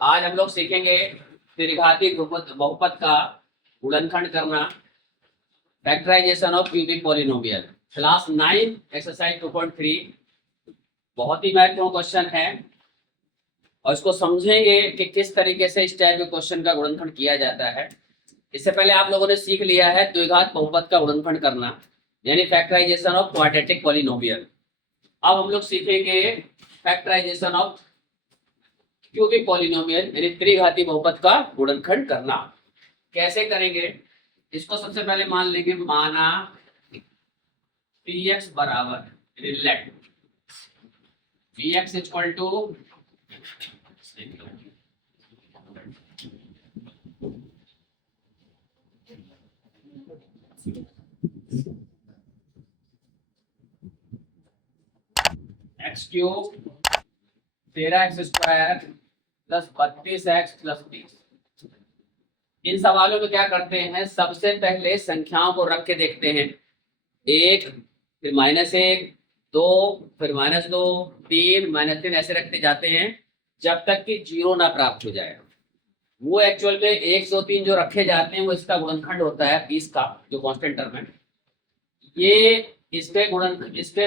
आज हम लोग सीखेंगे त्रिघाती बहुपद का गुणनखंड करना, factorization of cubic polynomial. Class 9 exercise 2.3 बहुत ही महत्वपूर्ण क्वेश्चन है और इसको समझेंगे कि किस तरीके से इस टाइप के क्वेश्चन का गुणनखंड किया जाता है। इससे पहले आप लोगों ने सीख लिया है द्विघात बहुपद का गुणनखंड करना, यानी फैक्टराइजेशन ऑफ क्वाड्रेटिक पॉलिनोमियल। अब हम लोग सीखेंगे फैक्टराइजेशन ऑफ क्यूबिक पॉलिनोमियल यानी त्रिघाती बहुपद का गुणनखंड करना। कैसे करेंगे इसको? सबसे पहले मान लेंगे, माना px बराबर let px equal to x cube 13x square plus 32x plus 30। इन सवालों में क्या करते हैं, सबसे पहले संख्याओं को रख के देखते हैं, 1 फिर -1 2 फिर -2 3 -3 ऐसे रखते जाते हैं जब तक कि 0 ना प्राप्त हो जाए। वो एक्चुअल में 1 2 3 जो रखे जाते हैं वो इसका गुणनखंड होता है 20 का, जो कांस्टेंट टर्म है। ये इसके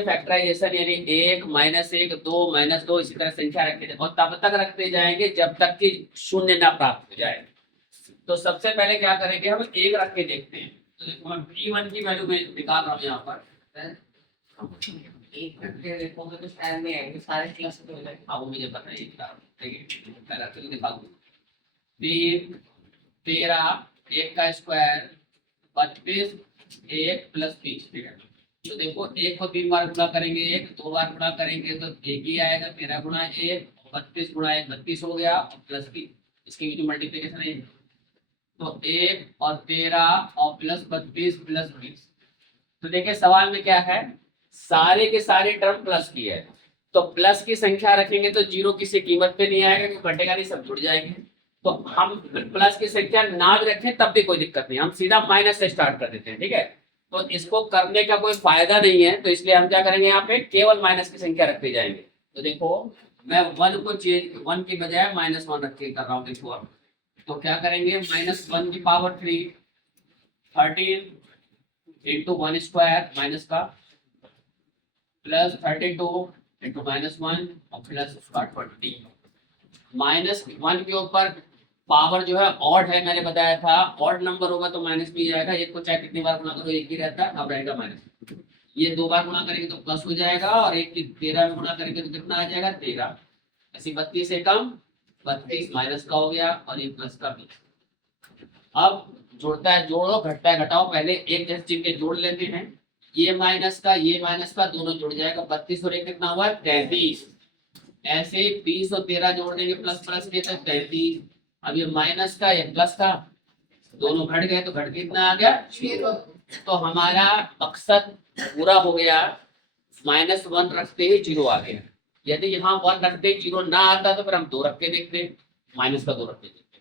फैक्टराइजेशन यानी 1 -1 2 -2 इसी तरह संख्या रखे जाए और तब तक रखते जाएंगे जब तक कि 0 ना प्राप्त हो जाए। तो सबसे पहले क्या करेंगे, हम 1 रख के देखते हैं। तो देखो मैं p1 की वैल्यू में निकाल रहा हूँ यहाँ पर। एक करके देखोगे तो शायद में आएंगे सारे क्लास तो अब मुझे पता है। ठीक है, पहला तो दिखा दूँ। 13 1 का स्क्वायर 32 1 प्लस 30। ठीक है, तो देखो 1 को 3 बार गुणा करेंगे, 1 2 बार गुणा करेंगे तो 1 ही आएगा। 13 गुणा 1 32 गुणा 1 32 हो गया और प्लस 3 इसकी जो मल्टीप्लिकेशन है तो 1 और 13 और प्लस 32 प्लस 20। तो देखिए सवाल में क्या है, सारे के सारे टर्म प्लस की है, तो प्लस की संख्या रखेंगे तो 0 किसी कीमत पे नहीं आएगा क्योंकि घटेगा नहीं, सब जुड़ जाएंगे। तो हम प्लस की संख्या ना भी रखें तब भी कोई दिक्कत नहीं, हम सीधा माइनस से स्टार्ट कर देते हैं। ठीक है, तो इसको करने का कोई फायदा नहीं है, तो इसलिए हम क्या करेंगे, यहाँ पे केवल माइनस की संख्या रखते जाएंगे। तो देखो मैं 1 को चेंज 1 की बजाय -1 रख के कर रहा हूँ। देखो अब तो क्या करेंगे, -1 की पावर 3 13 इंटू 1 स्क्वायर माइनस का प्लस 32 इंटू -1 और प्लस उसका 20। -1 के ऊपर पावर जो है ऑड है, मैंने बताया था ऑड नंबर होगा तो माइनस भी जाएगा। एक को चाहे कितनी बार गुणा करो एक ही रहता है, अब रहेगा माइनस। ये 2 बार गुणा करेंगे तो प्लस हो जाएगा और एक की 13 में गुणा करेंगे तो कितना आ जाएगा 13। ऐसी 32 से कम 32 माइनस का हो गया और ये प्लस का भी। अब जोड़ता है जोड़ो, घटता है घटाओ, पहले एक जैसे चिन्ह के जोड़ लेते हैं। ये माइनस का दोनों जुड़ जाएगा, 32 और 1 कितना हुआ 33। ऐसे 20 और 13 जोड़ देंगे प्लस प्लस के तक 33। अब ये माइनस का ये प्लस का दोनों घट गए तो घट के कितना आ गया 0। तो हमारा मकसद पूरा हो गया, -1 रखते ही 0 आ गया। यदि यहाँ 1 रखते ही 0 ना आता तो फिर हम 2 रख के देखते, माइनस का 2 रख के देखते।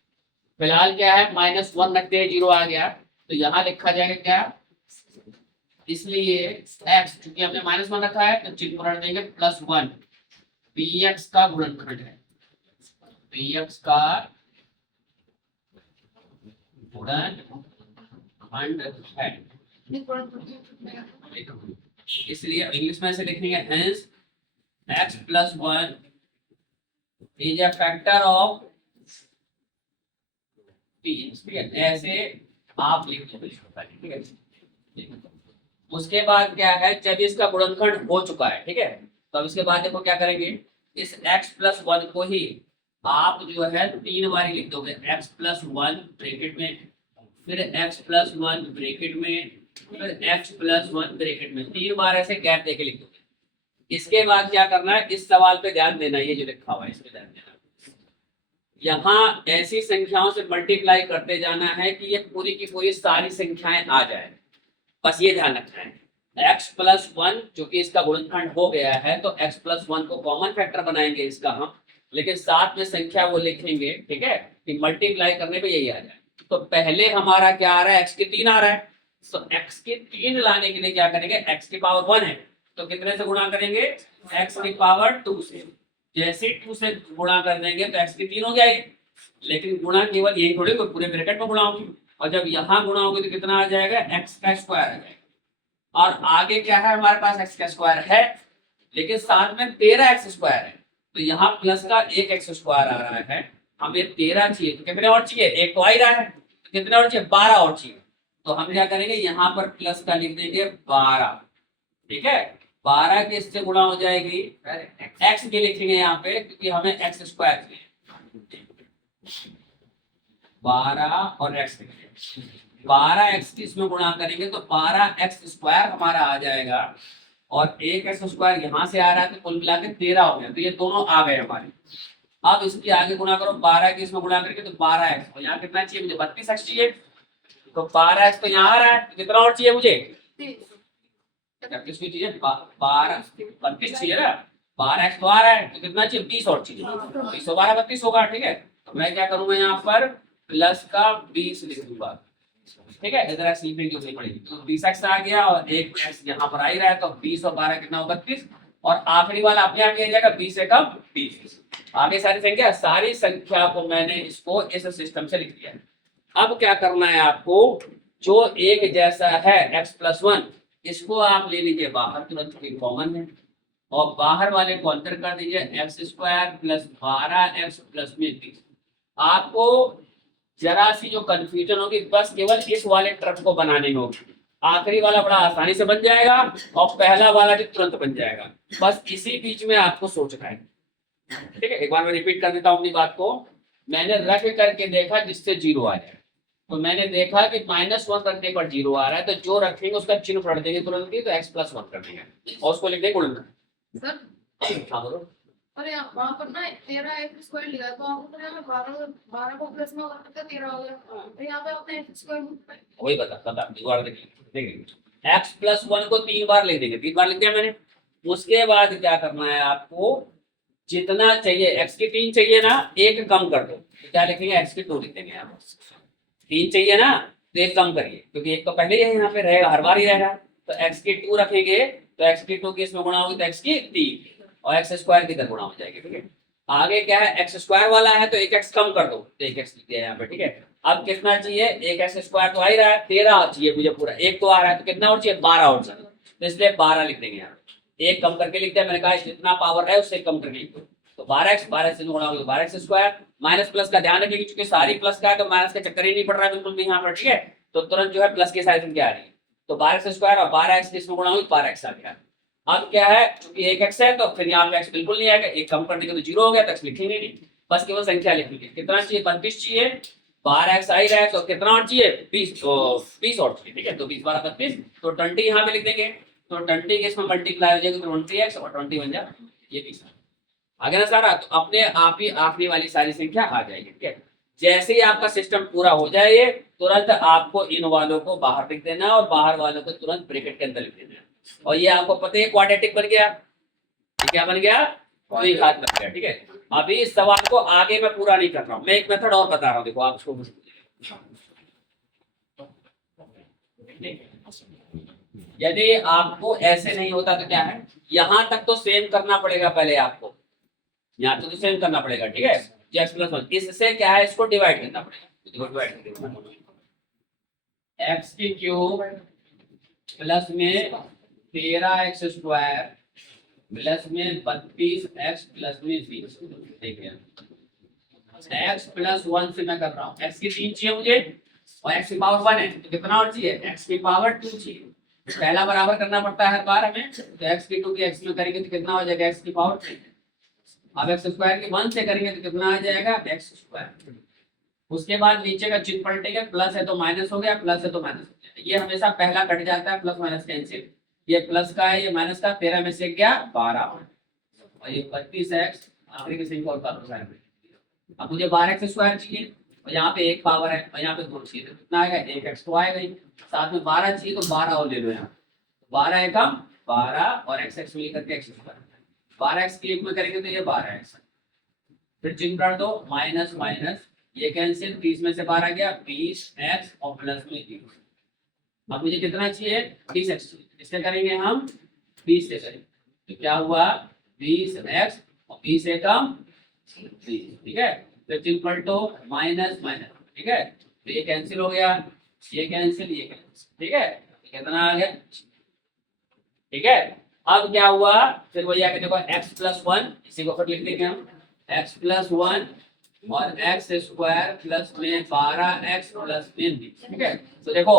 फिलहाल क्या है, -1 रखते ही 0 आ गया, तो यहाँ लिखा जाएगा क्या, इसलिए x चूंकि हमने -1 रखा है तो चिन्ह पलट देंगे +1। px का गुणनखंड है, px का गुणनखंड है, इसलिए इंग्लिश में से लिखेंगे hence x + 1 is a factor of px। ठीक है, ऐसे आप लिख लो। ठीक है, उसके बाद क्या है, जब इसका गुणनखंड हो चुका है, ठीक है, तो अब इसके बाद देखो क्या करेंगे, इस x + 1 को ही आप जो है 3 बार लिख दोगे, x + 1 ब्रैकेट में, फिर x + 1 ब्रैकेट में, फिर x + 1 ब्रैकेट में, 3 बार ऐसे गैप देके लिख दोगे। इसके बाद क्या करना है, इस सवाल पे ध्यान देना, ये जो लिखा हुआ है इस पे ध्यान देना। यहाँ ऐसी संख्याओं से मल्टीप्लाई करते जाना है कि ये पूरी की पूरी सारी संख्याएं आ जाए, बस ये ध्यान रखना है। x + 1 जो कि इसका गुणनखंड हो गया है तो x + 1 को कॉमन फैक्टर बनाएंगे इसका हम, लेकिन साथ में संख्या वो लिखेंगे। ठीक है, कि मल्टीप्लाई करने पे यही आ जाए। तो पहले हमारा क्या आ रहा है, x के 3 आ रहा है, तो x के 3 लाने के लिए क्या करेंगे, x की पावर 1 है तो कितने से गुणा करेंगे, x की पावर 2 से। जैसे 2 से गुणा कर देंगे तो x की 3 हो जाएगी, लेकिन गुणा केवल यही थोड़ी पूरे ब्रैकेट में गुणा होगी, और जब यहाँ गुणा होगी तो कितना आ जाएगा, एक्स का स्क्वायर आ जाएगा। और आगे क्या है हमारे पास, एक्स का स्क्वायर है, लेकिन साथ में 13x स्क्वायर है, तो यहाँ प्लस का एक एक्स स्क्वायर आ रहा है, हमें 13 चाहिए, तो कितने और चाहिए, एक तो आ ही रहा है, तो कितने और चाहिए, 12 और चाहिए। तो हम क्या करेंगे, यहाँ पर प्लस का लिख देंगे 12, ठीक है, 12 के इससे गुणा हो जाएगी, एक्स के लिखेंगे यहाँ पे क्योंकि हमें एक्स स्क्वायर चाहिए, 12 और एक्स, 12x की इसमें गुणा करेंगे तो 12x स्क्वायर हमारा आ जाएगा, और एक एक्स स्क्वायर यहाँ से आ रहा है, तो कुल मिला के 13 हो गया, तो ये दोनों आ गए हमारे। अब इसके आगे गुणा करो, 12 की इसमें गुणा करके तो 12x, और यहाँ कितना चाहिए मुझे, 32x चाहिए, तो 12x तो यहाँ आ रहा है, तो कितना और चाहिए मुझे, 32 भी चाहिए, 12 32 चाहिए ना, 12x तो आ रहा है, तो कितना चाहिए, 20 और चाहिए, 20 और 12 32 होगा, ठीक है। तो मैं क्या करूंगा, यहाँ पर प्लस का 20 लिख दूंगा, ठीक है, इधर एक्स लिखने की जरूरत नहीं पड़ेगी, तो 20x आ गया और एक एक्स यहाँ पर आ ही रहा है, तो 20 और 12 कितना होगा, 32, और आखिरी वाला अपने आप आ जाएगा 20 से कम 20। आगे सारी संख्या को मैंने इसको इस सिस्टम से लिख दिया है। अब क्या करना है आपको, जो एक जैसा है x प्लस 1, इसको आप ले लीजिए बाहर, तुरंत कॉमन है, और बाहर वाले को अंतर कर दीजिए, x square plus 12x plus में 20। आपको जरा सी जो कंफ्यूजन होगी बस केवल इस वाले टर्म को बनाने में होगी, आखिरी वाला बड़ा आसानी से बन जाएगा और पहला वाला भी तुरंत बन जाएगा, बस इसी बीच में आपको सोचना है, ठीक है। एक बार मैं रिपीट कर देता हूँ अपनी बात को, मैंने रख करके देखा जिससे जीरो आ जाए, तो मैंने देखा कि -1 रखने पर जीरो आ रहा है, तो जो रखेंगे उसका चिन्ह पलट देंगे तुरंत ही, तो x प्लस 1 कर देंगे और उसको लिख देंगे गुणन। सर हाँ बोलो। अरे वहाँ पर ना 13x स्क्वायर लिखा है, तो आपको यहाँ 12 को प्लस में करके 13 हो गया, तो यहाँ पे आपने x स्क्वायर वही बता दोबारा देखिए, x प्लस 1 को 3 बार लिख देंगे, 3 बार लिख दिया मैंने। उसके बाद क्या करना है आपको, जितना चाहिए, x की 3 चाहिए ना, एक कम कर दो, तो क्या लिखेंगे, x की 2 लिख देंगे, यहाँ 3 चाहिए ना, तो एक कम करिए, क्योंकि एक तो पहले ही यहाँ पे रहेगा, हर बार ही रहेगा, तो x की 2 रखेंगे, तो x की 2 की इसमें गुणा होगी तो x की 3, और एक्स स्क्वायर की तरह गुणा हो जाएगी, ठीक है। आगे क्या है, एक्स स्क्वायर वाला है तो एक एक्स कम कर दो, तो एक एक्स लिख दिया यहाँ पे, ठीक है। अब कितना चाहिए, एक एक्स स्क्वायर तो आ ही रहा है, 13 चाहिए मुझे पूरा, एक तो आ रहा है, तो कितना और चाहिए, 12 और चाहिए, तो इसलिए 12 लिख देंगे यहाँ, एक कम करके लिख दिया, मैंने कहा जितना पावर है उससे कम करके लिख दो, तो 12x से गुणा होगा 12x स्क्वायर, माइनस प्लस का ध्यान रखिए क्योंकि सारी प्लस का है, तो माइनस का चक्कर ही नहीं पड़ रहा है बिल्कुल भी यहाँ पर, ठीक है। तो तुरंत जो है प्लस की सारी संख्या आ रही है, तो 12x स्क्वायर और 12x इसमें गुणा होगी 12x आ गया। अब क्या है, क्योंकि एक एक्स है तो फिर यहाँ पे एक्स बिल्कुल नहीं आएगा, एक कम करने के तो जीरो हो गया, तो एक्स लिखेंगे नहीं, बस केवल संख्या लिखेंगे। कितना चाहिए, 32 चाहिए, 12x आ ही रहा है, तो कितना और चाहिए, 20 20 और चाहिए, ठीक है। तो 20 12 32, तो 20 यहाँ पे लिख देंगे, तो 20 के इसमें मल्टीप्लाई हो जाएगा, तो 20x और 20 बन जाए, ये 20 आ गया ना सारा। तो अपने आप ही आखिरी वाली सारी संख्या आ जाएगी, ठीक है। जैसे ही आपका सिस्टम पूरा हो जाए, ये तुरंत आपको इन वालों को बाहर लिख देना और बाहर वालों को तुरंत ब्रैकेट के अंदर लिख देना, और ये आपको पता है क्वाड्रेटिक बन गया, क्या बन गया, कोई घात बन गया, ठीक है। अभी इस सवाल को आगे मैं पूरा नहीं कर रहा हूं, मैं एक मेथड और बता रहा हूं, देखो आप उसको, यदि आपको ऐसे नहीं होता तो क्या है, यहां तक तो सेम करना पड़ेगा पहले आपको, यहाँ तक तो सेम करना पड़ेगा, ठीक है। x प्लस 1 इससे क्या है, इसको डिवाइड करना पड़ेगा, x की क्यूब प्लस में 13x स्क्वायर प्लस में 32x प्लस में 20, देखिए x प्लस 1 से मैं कर रहा हूँ, x की 3 चाहिए मुझे और x की पावर 1 है, तो कितना और चाहिए, x की पावर 2 चाहिए, पहला बराबर करना पड़ता है हर बार हमें, तो x की 2 की x में करेंगे तो कितना हो जाएगा, x की पावर 3। अब x स्क्वायर की 1 से करेंगे तो कितना आ जाएगा, x स्क्वायर। उसके बाद नीचे का चिन्ह पलटेंगे, प्लस है तो माइनस हो गया, प्लस है तो माइनस हो गया, ये हमेशा पहला कट जाता है, प्लस माइनस कैंसिल, ये प्लस का है, ये माइनस का, 13 में से गया 12, और ये 32x आखिरी की संख्या और पावर। अब मुझे 12x स्क्वायर चाहिए, और यहाँ पे एक पावर है, और यहाँ पे 2 चाहिए, तो कितना आएगा, 1x तो आएगा ही, साथ में 12 चाहिए तो 12 और ले लो, यहाँ 12 एकम 12 और x मिल करके x स्क्वायर, 12x की एक में करेंगे तो ये 12x, फिर चिन्ह कर दो, माइनस माइनस ये कैंसिल, 30 में से 12 गया, 20x और प्लस में 20। अब मुझे कितना चाहिए, 20x चाहिए, इससे करेंगे हम 20 से करेंगे, तो क्या हुआ, 20x और 20 एकम 20, ठीक है। तो इक्वल टू माइनस माइनस, ठीक है। तो ये कैंसिल हो गया, ये कैंसिल, ये कैंसिल, ठीक है। कितना आ गया, ठीक है। अब क्या हुआ, फिर वही आके देखो x प्लस वन, इसी को फिर लिख देंगे हम, x प्लस वन और एक्स स्क्वायर प्लस में 12x प्लस में 20, ठीक है। तो देखो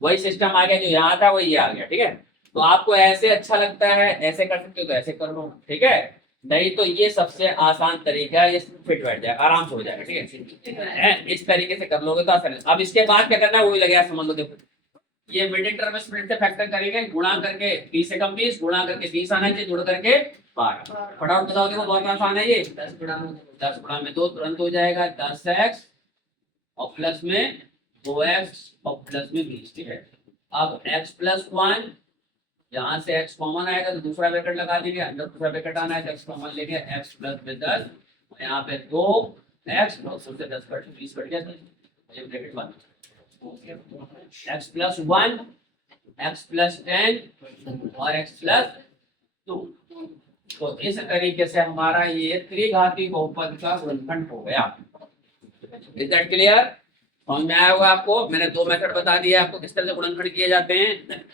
वही सिस्टम आ गया, जो यहाँ था वही आ गया, ठीक है। तो आपको ऐसे अच्छा लगता है, ऐसे कर सकते हो तो ऐसे कर लो, ठीक है। नहीं तो ये सबसे आसान तरीका है, ये फिट बैठ जाएगा, आराम से हो जाएगा, ठीक है। इस तरीके से कर लोगे तो आसान है। अब इसके बाद क्या करना है वही लगेगा, समझ लो। देखो ये मिडिल टर्म में स्प्लिट से फैक्टर करेंगे, गुणा करके 20 से कम 20, गुणा करके 20 आना चाहिए, जुड़ करके 12। फटाफट बताओ, देखो बहुत आसान है ये। 10 गुणा में 2 तुरंत हो जाएगा, 10x और प्लस में 2x और प्लस में 20, ठीक है। अब x प्लस वन, यहाँ से x कॉमन आएगा तो दूसरा ब्रैकेट लगा देंगे, अंदर दूसरा ब्रैकेट आना है तो x कॉमन लेंगे, x प्लस में 10, यहाँ पे 2x और से 10 कट 20 कट गया, ये ब्रैकेट बंद। x plus one, x plus 10 और x प्लस 2। तो इस तरीके से हमारा ये त्रिघाती बहुपद का गुणनखंड हो गया। Is that clear? समझ में आया होगा आपको? मैंने 2 मेथड बता दिया आपको किस तरह से गुणनखंड किए जाते हैं।